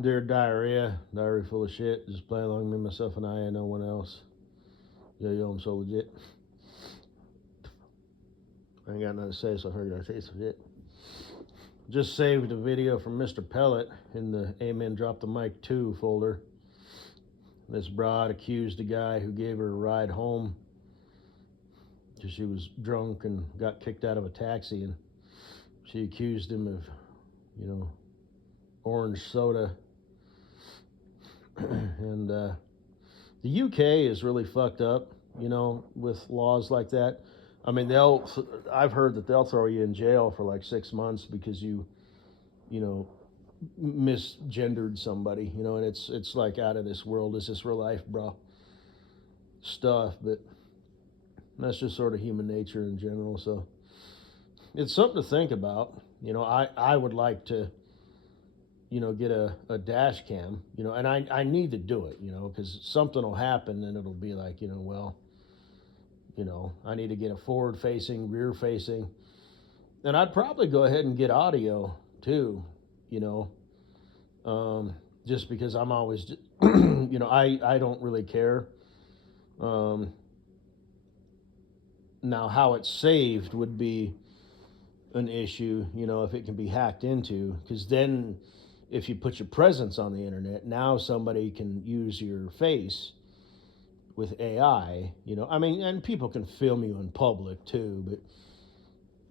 Dear diarrhea, diary full of shit. Just play along, me, myself, and I, and no one else. Yo, I'm so legit. I ain't got nothing to say, so I figured I'd say some shit. Just saved a video from Mr. Pellet in the Amen Drop the Mic 2 folder. This broad accused a guy who gave her a ride home because she was drunk and got kicked out of a taxi, and she accused him of, orange soda. And the UK is really fucked up, with laws like that. I mean, I've heard that they'll throw you in jail for like 6 months because you misgendered somebody, and it's like out of this world. Is this real life, bro? Stuff, but that's just sort of human nature in general. So it's something to think about. I would like to, get a dash cam, and I need to do it, because something will happen and it'll be like, I need to get a forward facing, rear facing. And I'd probably go ahead and get audio too, just because I'm always, I don't really care. Now, how it's saved would be an issue, if it can be hacked into, because then if you put your presence on the internet, now somebody can use your face with AI, and people can film you in public too, but,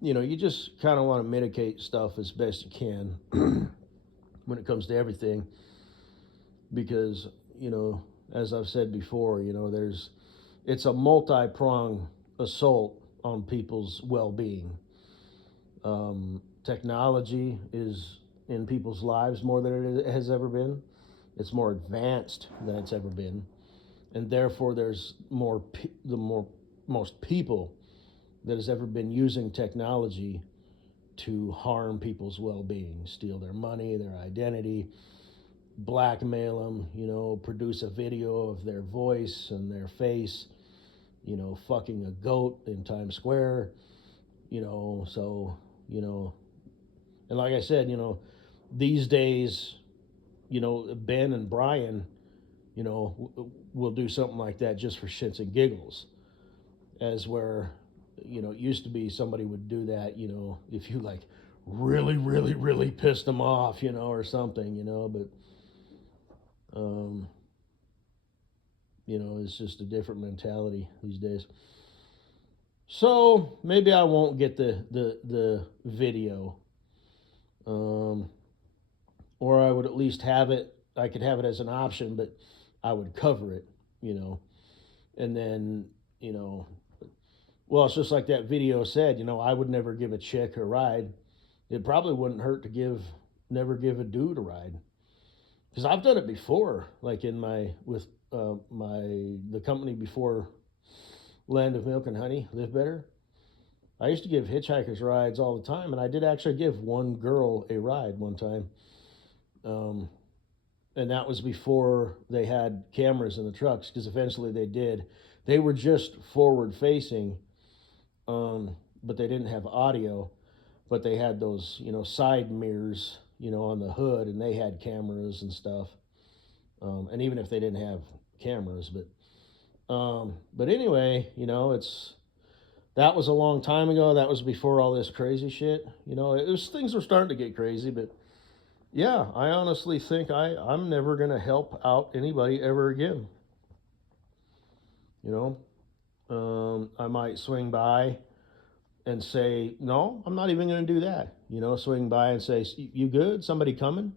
you just kind of want to mitigate stuff as best you can when it comes to everything, because, as I've said before, it's a multi-pronged assault on people's well-being. Technology is in people's lives more than it has ever been. It's more advanced than it's ever been, and therefore there's most people that has ever been using technology to harm people's well-being, steal their money, their identity, blackmail them, produce a video of their voice and their face, fucking a goat in Times Square, so, and like I said, these days, Ben and Brian, will do something like that just for shits and giggles, as where, it used to be somebody would do that, if you like really, really, really pissed them off, or something, but, it's just a different mentality these days. So maybe I won't get the video, or I would at least have it. I could have it as an option, but I would cover it, and then, well, it's just like that video said, I would never give a chick a ride. It probably wouldn't hurt to never give a dude a ride, because I've done it before, like with the company before Land of Milk and Honey, Live Better. I used to give hitchhikers rides all the time, and I did actually give one girl a ride one time. And that was before they had cameras in the trucks, because eventually they did. They were just forward facing, but they didn't have audio, but they had those, side mirrors, on the hood, and they had cameras and stuff. And even if they didn't have cameras, but anyway, that was a long time ago. That was before all this crazy shit. Things were starting to get crazy, but yeah, I honestly think I'm never going to help out anybody ever again. I might swing by and say, no, I'm not even going to do that. Swing by and say, you good? Somebody coming?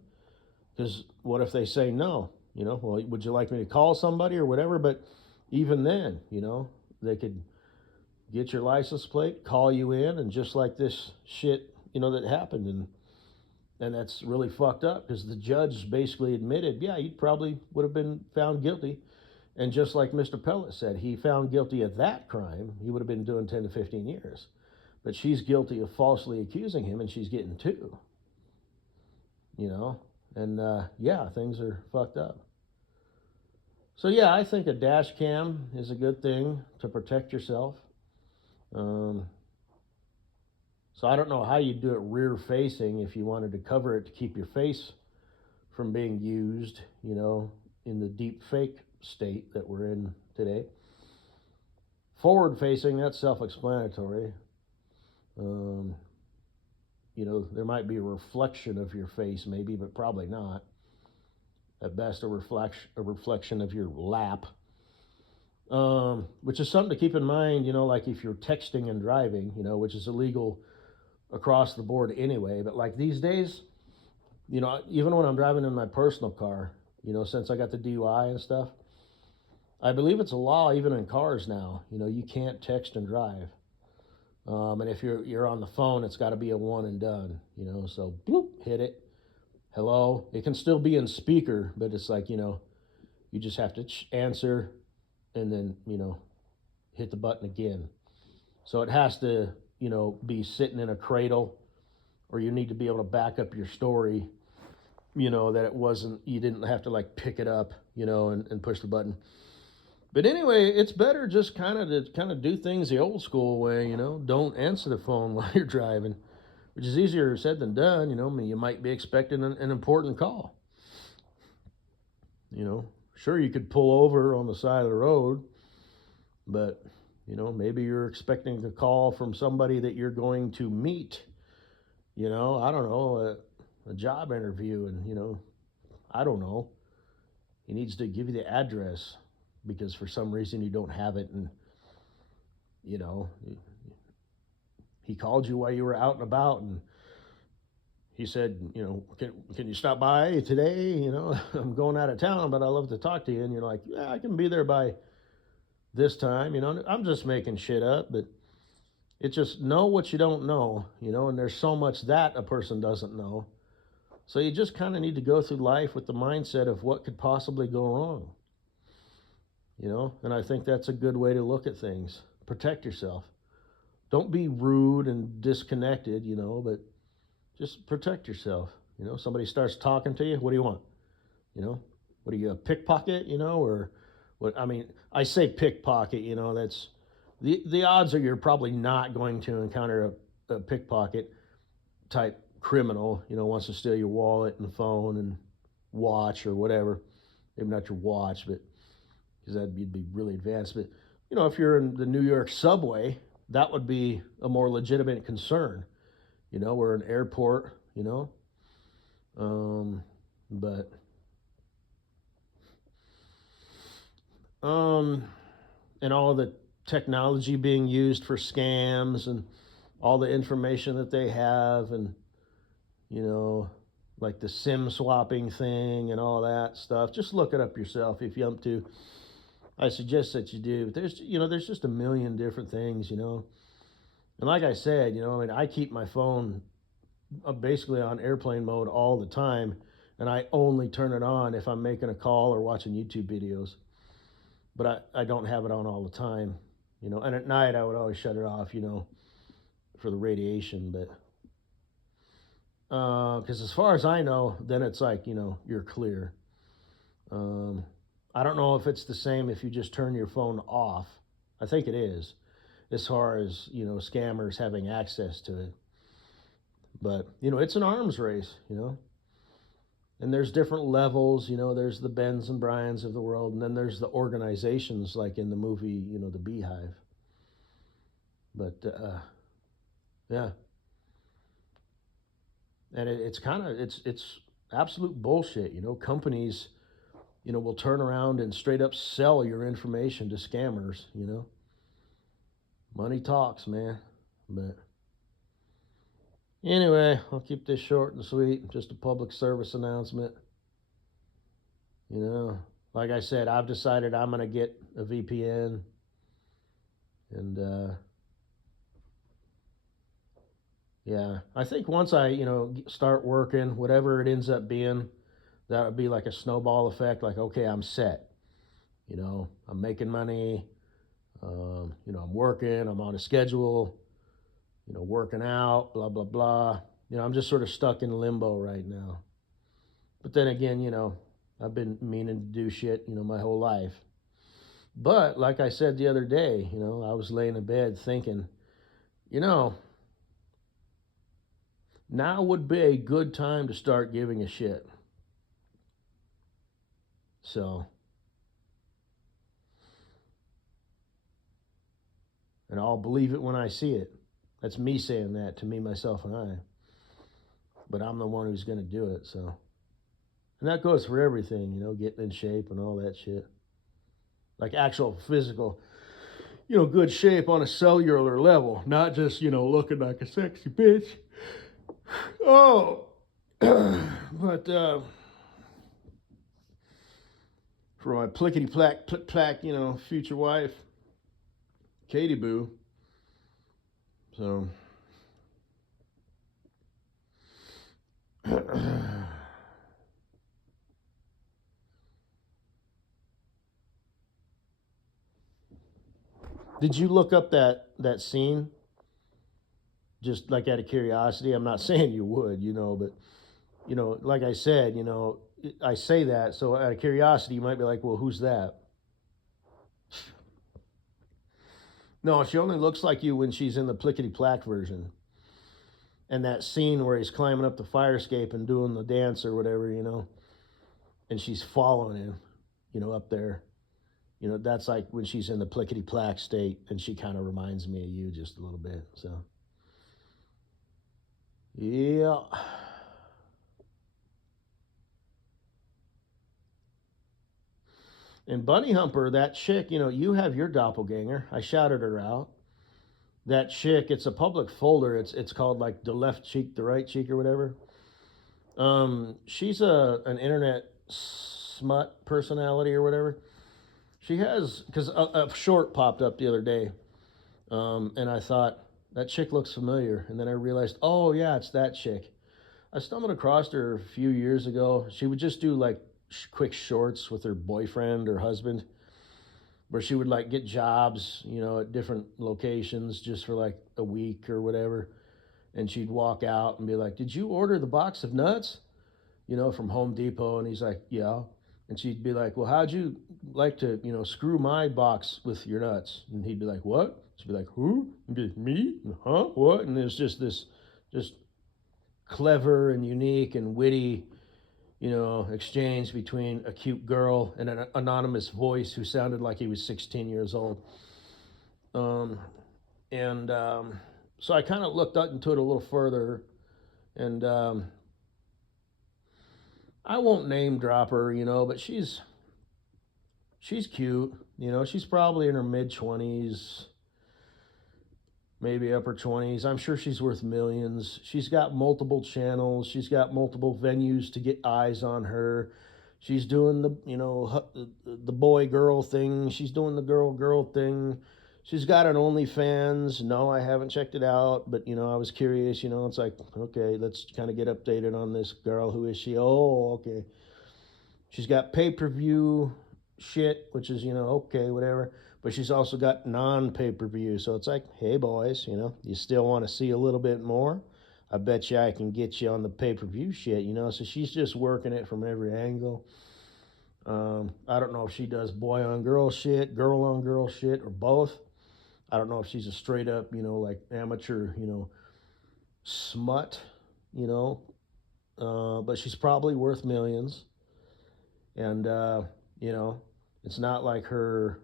Because what if they say no? Well, would you like me to call somebody or whatever? But even then, they could get your license plate, call you in, and just like this shit, that happened. And that's really fucked up, because the judge basically admitted, yeah, he probably would have been found guilty. And just like Mr. Pellet said, he found guilty of that crime, he would have been doing 10 to 15 years. But she's guilty of falsely accusing him, and she's getting 2. And yeah, things are fucked up. So yeah, I think a dash cam is a good thing to protect yourself. So I don't know how you do it rear facing if you wanted to cover it to keep your face from being used, in the deep fake state that we're in today. Forward facing, that's self-explanatory. Um, there might be a reflection of your face maybe, but probably not. At best, a reflection of your lap, which is something to keep in mind, like if you're texting and driving, which is illegal across the board anyway. But like these days, even when I'm driving in my personal car, since I got the DUI and stuff, I believe it's a law even in cars now. You can't text and drive. And if you're on the phone, it's got to be a one and done. So bloop, hit it. Hello. It can still be in speaker, but it's like you just have to answer, and then hit the button again. So it has to be sitting in a cradle, or you need to be able to back up your story. That it wasn't, you didn't have to like pick it up, and push the button. But anyway, it's better just kind of do things the old school way, Don't answer the phone while you're driving, which is easier said than done, you might be expecting an important call. Sure, you could pull over on the side of the road, but, maybe you're expecting a call from somebody that you're going to meet, I don't know, a job interview, and, I don't know, he needs to give you the address because for some reason you don't have it, and he called you while you were out and about, and he said, can you stop by today? I'm going out of town, but I love to talk to you. And you're like, yeah, I can be there by this time. I'm just making shit up, but it's just know what you don't know, and there's so much that a person doesn't know. So you just kind of need to go through life with the mindset of what could possibly go wrong. And I think that's a good way to look at things. Protect yourself. Don't be rude and disconnected, but just protect yourself. Somebody starts talking to you, what do you want? What are you, a pickpocket, or what? I mean, I say pickpocket, that's the odds are you're probably not going to encounter a pickpocket type criminal, wants to steal your wallet and phone and watch or whatever. Maybe not your watch, but because that'd be really advanced. But, if you're in the New York subway, that would be a more legitimate concern. We're an airport, but, and all the technology being used for scams and all the information that they have, and, like the SIM swapping thing and all that stuff. Just look it up yourself if you want to. I suggest that you do. But there's just a million different things, And like I said, I keep my phone basically on airplane mode all the time, and I only turn it on if I'm making a call or watching YouTube videos. But I don't have it on all the time, And at night I would always shut it off, for the radiation. But because as far as I know, then it's like, you're clear. I don't know if it's the same if you just turn your phone off. I think it is, as far as, scammers having access to it. But, it's an arms race, And there's different levels, there's the Bens and Bryans of the world, and then there's the organizations like in the movie, the Beehive. But, yeah. And it's kind of, it's absolute bullshit, Companies, will turn around and straight up sell your information to scammers, Money talks, man. But anyway, I'll keep this short and sweet. Just a public service announcement. Like I said, I've decided I'm going to get a VPN. And, yeah, I think once I, start working, whatever it ends up being, that would be like a snowball effect. Like, okay, I'm set. I'm making money. I'm working. I'm on a schedule. Working out, blah, blah, blah. I'm just sort of stuck in limbo right now. But then again, I've been meaning to do shit, my whole life. But like I said the other day, I was laying in bed thinking, now would be a good time to start giving a shit. So, and I'll believe it when I see it. That's me saying that to me, myself, and I. But I'm the one who's going to do it. So, and that goes for everything, getting in shape and all that shit. Like actual physical, good shape on a cellular level, not just, looking like a sexy bitch. Oh, but for my plickety plack, plick plack, future wife, Katie Boo. So, did you look up that scene? Just like out of curiosity, I'm not saying you would, but like I said, I say that so out of curiosity, you might be like, well, who's that? No, she only looks like you when she's in the plickety plack version. And that scene where he's climbing up the fire escape and doing the dance or whatever, and she's following him, up there. That's like when she's in the plickety plack state, and she kind of reminds me of you just a little bit. So, yeah. And Bunny Humper, that chick, you have your doppelganger. I shouted her out. That chick, it's a public folder. It's called like the left cheek, the right cheek, or whatever. She's an internet smut personality or whatever. She has, because a short popped up the other day, and I thought that chick looks familiar, and then I realized, oh yeah, it's that chick. I stumbled across her a few years ago. She would just do like quick shorts with her boyfriend or husband, where she would like get jobs, at different locations just for like a week or whatever. And she'd walk out and be like, "Did you order the box of nuts?" From Home Depot. And he's like, "Yeah." And she'd be like, "Well, how'd you like to, screw my box with your nuts?" And he'd be like, "What?" She'd be like, "Who?" He'd be like, "Me? Huh? What?" And there's just this, just clever and unique and witty, exchange between a cute girl and an anonymous voice who sounded like he was 16 years old. Um, and so I kind of looked into it a little further, and I won't name drop her, but she's cute. She's probably in her mid 20s, maybe upper 20s. I'm sure she's worth millions. She's got multiple channels. She's got multiple venues to get eyes on her. She's doing the boy girl thing. She's doing the girl thing. She's got an OnlyFans. No, I haven't checked it out, but I was curious. It's like, okay, let's kind of get updated on this girl. Who is she? Oh, okay. She's got pay-per-view shit, which is okay, whatever. But she's also got non-pay-per-view. So it's like, hey boys, you still want to see a little bit more? I bet you I can get you on the pay-per-view shit. So she's just working it from every angle. I don't know if she does boy on girl shit, girl on girl shit, or both. I don't know if she's a straight up, like amateur, smut, you know. But she's probably worth millions. And, it's not like her,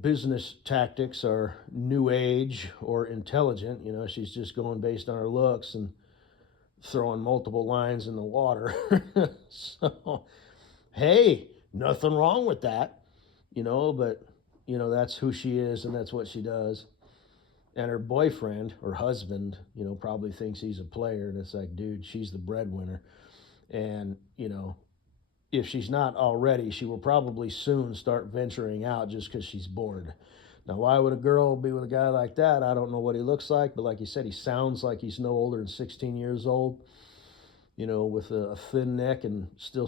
business tactics are new age or intelligent. She's just going based on her looks and throwing multiple lines in the water. So, hey, nothing wrong with that, but, that's who she is and that's what she does. And her boyfriend or husband, probably thinks he's a player. And it's like, dude, she's the breadwinner. And, if she's not already, she will probably soon start venturing out just because she's bored. Now, why would a girl be with a guy like that? I don't know what he looks like, but like you said, he sounds like he's no older than 16 years old, with a thin neck and still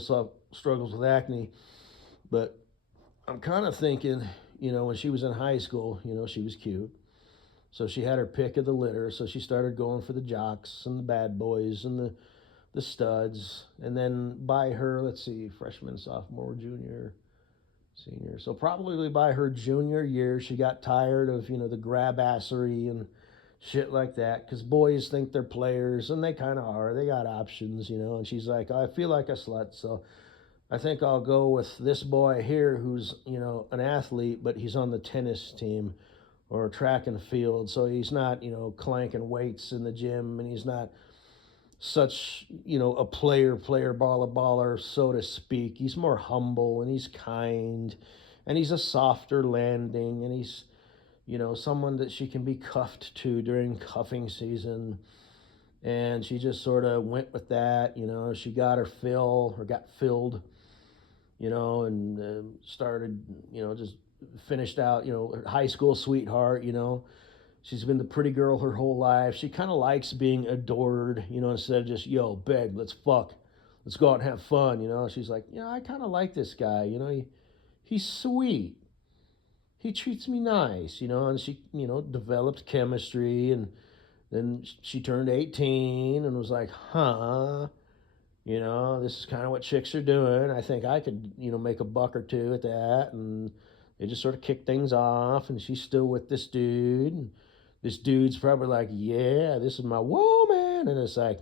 struggles with acne. But I'm kind of thinking, when she was in high school, she was cute. So she had her pick of the litter. So she started going for the jocks and the bad boys and the studs. And then by her, let's see, freshman, sophomore, junior, senior. So probably by her junior year, she got tired of, the grabassery and shit like that. Because boys think they're players, and they kind of are. They got options, and she's like, I feel like a slut. So I think I'll go with this boy here who's, an athlete, but he's on the tennis team or track and field. So he's not, clanking weights in the gym, and he's not such, a baller, so to speak. He's more humble, and he's kind, and he's a softer landing, and he's, someone that she can be cuffed to during cuffing season. And she just sort of went with that. She got her fill, or got filled, and started, just finished out, her high school sweetheart. She's been the pretty girl her whole life. She kind of likes being adored, instead of just, yo, babe, let's fuck. Let's go out and have fun, She's like, I kind of like this guy, he's sweet. He treats me nice, and she, developed chemistry. And then she turned 18 and was like, huh, this is kind of what chicks are doing. I think I could, make a buck or two at that. And they just sort of kicked things off, and she's still with this dude. And this dude's probably like, yeah, this is my woman. And it's like,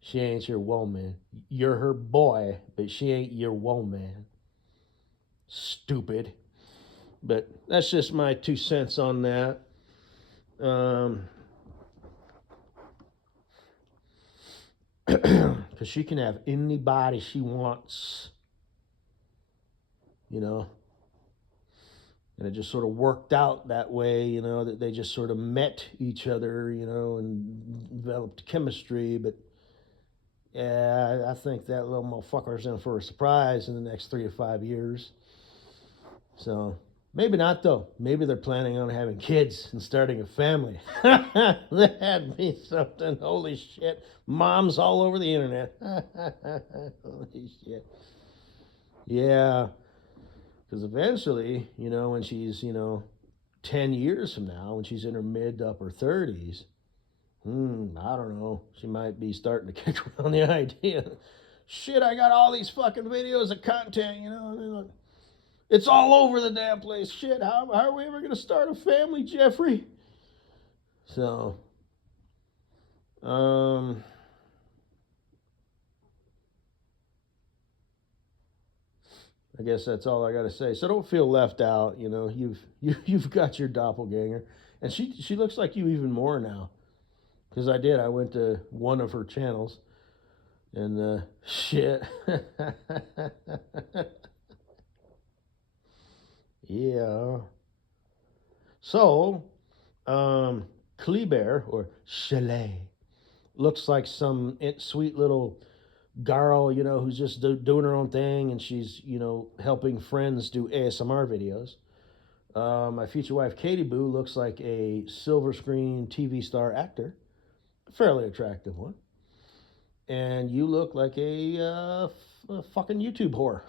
she ain't your woman. You're her boy, but she ain't your woman. Stupid. But that's just my 2 cents on that. Because she can have anybody she wants, and it just sort of worked out that way, that they just sort of met each other, and developed chemistry. But yeah, I think that little motherfucker's in for a surprise in the next 3 to 5 years. So maybe not, though. Maybe they're planning on having kids and starting a family. That'd be something. Holy shit. Moms all over the internet. Holy shit. Yeah. Because eventually, when she's, 10 years from now, when she's in her mid to upper 30s, I don't know. She might be starting to kick around the idea. Shit, I got all these fucking videos of content, It's all over the damn place. Shit, how are we ever going to start a family, Jeffrey? So, I guess that's all I got to say. So don't feel left out. You've got your doppelganger, and she looks like you even more now. Because I went to one of her channels, and shit. Yeah. So, Kleber, or Chalet, looks like some sweet little girl, who's just doing her own thing, and she's, helping friends do ASMR videos. My future wife, Katie Boo, looks like a silver screen TV star actor, a fairly attractive one. And you look like a fucking YouTube whore.